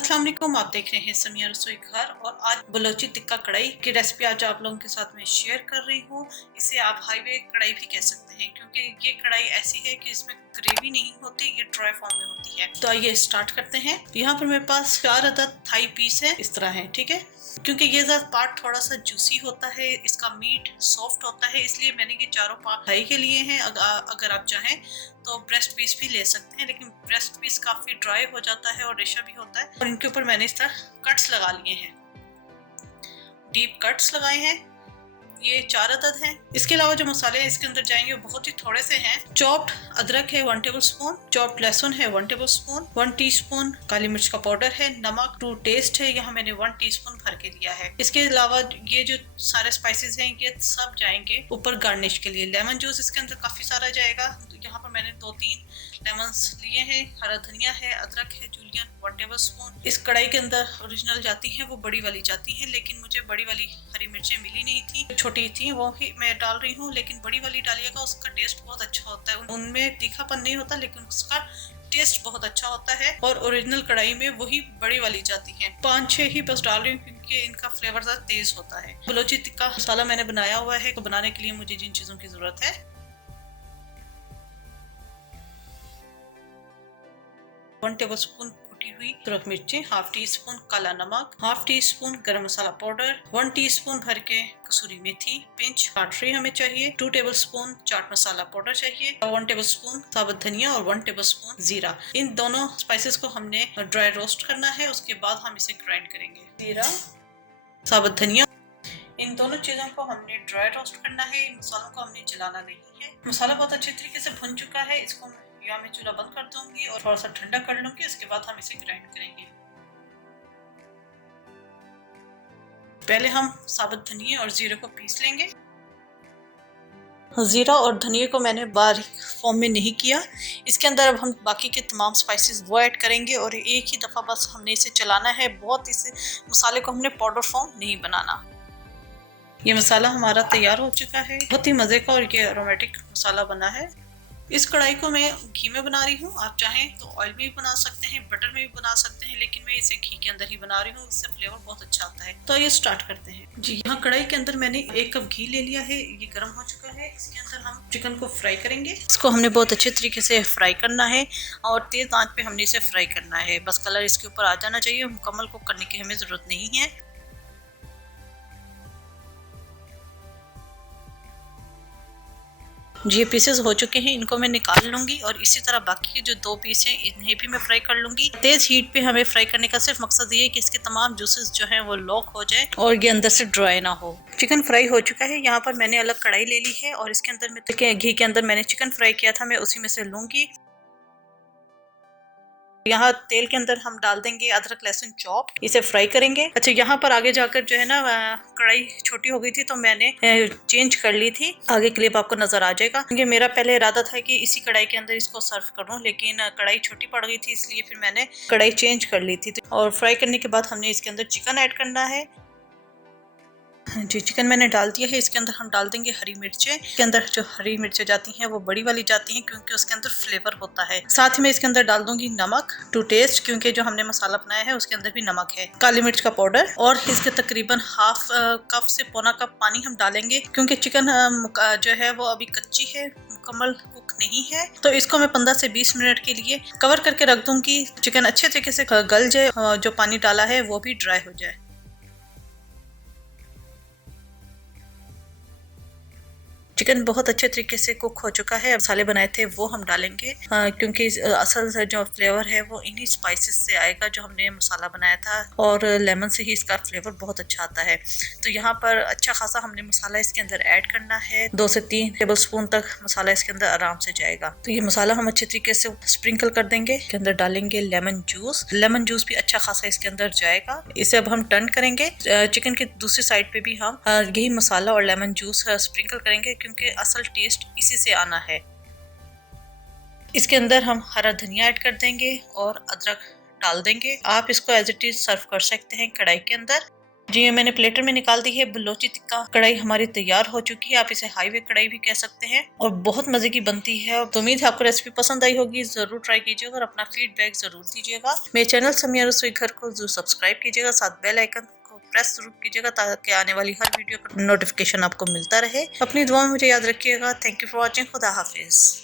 अस्सलाम वालेकुम, आप देख रहे हैं समिया रसोई घर। और आज बलोची टिक्का कढ़ाई की रेसिपी आज आप लोगों के साथ में शेयर कर रही हूँ। इसे आप हाईवे कढ़ाई भी कह सकते हैं क्योंकि ये कढ़ाई ऐसी है कि इसमें ग्रेवी नहीं होती, ये ड्राई फॉर्म में होती है। तो आइए स्टार्ट करते हैं। यहाँ पर मेरे पास 4 अदद थाई पीस है, इस तरह है, ठीक है। क्योंकि ये पार्ट थोड़ा सा जूसी होता है, इसका मीट सॉफ्ट होता है, इसलिए मैंने ये चारों पार्ट थाई के लिए हैं। अगर आप चाहें तो ब्रेस्ट पीस भी ले सकते हैं, लेकिन ब्रेस्ट पीस काफी ड्राई हो जाता है और रेशा भी होता है। और इनके ऊपर मैंने इस तरह कट्स लगा लिए हैं, डीप कट्स लगाए हैं। ये 4 अदद हैं। इसके अलावा जो मसाले इसके अंदर जाएंगे वो बहुत ही थोड़े से हैं। चॉप्ड अदरक है 1 टेबल स्पून, चॉप्ड लहसुन है 1 टेबल स्पून, 1 टीस्पून काली मिर्च का पाउडर है, नमक टू टेस्ट है, यहाँ मैंने 1 टीस्पून भर के लिया है। इसके अलावा ये जो सारे स्पाइसेस हैं ये सब जाएंगे ऊपर गार्निश के लिए। लेमन जूस इसके अंदर काफी सारा जाएगा, तो यहाँ पर मैंने 2-3 लेमन्स लिए हैं। हरा धनिया है, अदरक है जूलियन 1 टेबल स्पून। इस कढ़ाई के अंदर ओरिजिनल जाती है वो बड़ी वाली जाती है, लेकिन मुझे बड़ी वाली हरी मिर्चें मिली नहीं थी, छोटी थी, वो ही मैं डाल रही हूँ। लेकिन बड़ी वाली डालिएगा, उसका टेस्ट बहुत अच्छा होता है। उनमें तीखापन नहीं होता, लेकिन उसका टेस्ट बहुत अच्छा होता है। और ओरिजिनल कढ़ाई में वही बड़ी वाली जाती है। 5-6 ही बस डाल रही हूँ क्योंकि इनका फ्लेवर ज्यादा तेज होता है। बलोची टिक्का मसाला मैंने बनाया हुआ है, तो बनाने के लिए मुझे जिन चीजों की जरूरत है, 1 टेबल स्पून कुटी हुई अदरक मिर्ची, 1/2 टीस्पून काला नमक, 1/2 टीस्पून गरम मसाला पाउडर, 1 टीस्पून भर के कसूरी मेथी, पिंच काटरी हमें चाहिए, 2 table spoon chaat masala powder चाहिए, 1 टेबल स्पून साबुत धनिया और 1 टेबल स्पून जीरा। इन दोनों स्पाइसेस को हमने ड्राई रोस्ट करना है, उसके बाद हम इसे ग्राइंड करेंगे। जीरा, साबुत धनिया, इन दोनों चीजों को हमने ड्राई रोस्ट करना है। इन मसालों को हमने जलाना नहीं है। मसाला बहुत अच्छे तरीके से भुन चुका है। इसको या मैं चूल्हा बंद कर दूंगी और थोड़ा सा ठंडा कर लूंगी, उसके बाद हम इसे ग्राइंड करेंगे। पहले हम साबुत धनिया और जीरे को पीस लेंगे। जीरा और धनिया को मैंने बारीक फॉर्म में नहीं किया। इसके अंदर अब हम बाकी के तमाम स्पाइसेस वो ऐड करेंगे और एक ही दफा बस हमने इसे चलाना है। बहुत इस मसाले को हमने पाउडर फॉर्म नहीं बनाना। ये मसाला हमारा तैयार हो चुका है, बहुत ही मजे का और ये अरोमेटिक मसाला बना है। इस कढ़ाई को मैं घी में बना रही हूँ। आप चाहें तो ऑयल में भी बना सकते हैं, बटर में भी बना सकते हैं, लेकिन मैं इसे घी के अंदर ही बना रही हूँ, इससे फ्लेवर बहुत अच्छा आता है। तो ये स्टार्ट करते हैं जी। यहाँ कढ़ाई के अंदर मैंने 1 कप घी ले लिया है, ये गर्म हो चुका है। इसके अंदर हम चिकन को फ्राई करेंगे। इसको हमने बहुत अच्छे तरीके से फ्राई करना है और तेज आंच पे हमने इसे फ्राई करना है। बस कलर इसके ऊपर आ जाना चाहिए, मुकम्मल कुक करने की हमें जरूरत नहीं है। ये पीसेस हो चुके हैं, इनको मैं निकाल लूंगी और इसी तरह बाकी के जो 2 पीस हैं इन्हें भी मैं फ्राई कर लूंगी। तेज हीट पे हमें फ्राई करने का सिर्फ मकसद ये है कि इसके तमाम जूसेस जो हैं वो लॉक हो जाए और ये अंदर से ड्राई ना हो। चिकन फ्राई हो चुका है। यहाँ पर मैंने अलग कढ़ाई ले ली है और इसके अंदर में घी के अंदर मैंने चिकन फ्राई किया था, मैं उसी में से लूंगी। यहाँ तेल के अंदर हम डाल देंगे अदरक लहसुन चॉप, इसे फ्राई करेंगे। अच्छा, यहाँ पर आगे जाकर जो है ना कढ़ाई छोटी हो गई थी तो मैंने चेंज कर ली थी। आगे क्लिप आपको नजर आ जाएगा, क्योंकि मेरा पहले इरादा था कि इसी कढ़ाई के अंदर इसको सर्व करूँ, लेकिन कढ़ाई छोटी पड़ गई थी, इसलिए फिर मैंने कढ़ाई चेंज कर ली थी। और फ्राई करने के बाद हमने इसके अंदर चिकन ऐड करना है। जी, चिकन मैंने डाल दिया है। इसके अंदर हम डाल देंगे हरी मिर्चें। इसके अंदर जो हरी मिर्चें जाती हैं वो बड़ी वाली जाती हैं, क्योंकि उसके अंदर फ्लेवर होता है। साथ ही में इसके अंदर डाल दूंगी नमक टू टेस्ट, क्योंकि जो हमने मसाला बनाया है उसके अंदर भी नमक है। काली मिर्च का पाउडर और इसके तकरीबन 1/2 कप से पौना कप पानी हम डालेंगे, क्योंकि चिकन जो है वो अभी कच्ची है, मुकम्मल कुक नहीं है। तो इसको मैं 15 से 20 मिनट के लिए कवर करके रख दूंगी। चिकन अच्छे तरीके से गल जाए, जो पानी डाला है वो भी ड्राई हो जाए। चिकन बहुत अच्छे तरीके से कुक हो चुका है। मसाले बनाए थे वो हम डालेंगे, क्योंकि असल जो फ्लेवर है वो इन्हीं स्पाइसेस से आएगा जो हमने मसाला बनाया था, और लेमन से ही इसका फ्लेवर बहुत अच्छा आता है। तो यहाँ पर अच्छा खासा हमने मसाला इसके अंदर ऐड करना है। 2 से 3 टेबल स्पून तक मसाला इसके अंदर आराम से जाएगा। तो ये मसाला हम अच्छे तरीके से स्प्रिंकल कर देंगे। इसके अंदर डालेंगे लेमन जूस। लेमन जूस भी अच्छा खासा इसके अंदर जाएगा। इसे अब हम टर्न करेंगे। चिकन की दूसरी साइड पे भी हम यही मसाला और लेमन जूस स्प्रिंकल करेंगे, क्योंकि असल टेस्ट इसी से आना है। इसके अंदर हम हरा धनिया ऐड कर देंगे और अदरक डाल देंगे। आप इसको एज इट इज सर्व कर सकते हैं कढ़ाई के अंदर। जी ये मैंने प्लेटर में निकाल दी है। बलोची टिक्का कढ़ाई हमारी तैयार हो चुकी है। आप इसे हाईवे कढ़ाई भी कह सकते हैं और बहुत मजे की बनती है। तो उम्मीद है आपको रेसिपी पसंद आई होगी। जरूर ट्राई कीजिएगा और अपना फीडबैक जरूर दीजिएगा। मेरे चैनल समिया रसोई घर को जरूर सब्सक्राइब कीजिएगा, साथ बेल आइकन को प्रेस जरूर कीजिएगा ताकि आने वाली हर वीडियो का नोटिफिकेशन आपको मिलता रहे। अपनी दुआ में मुझे याद रखिएगा। Thank you for watching. खुदा हाफिज।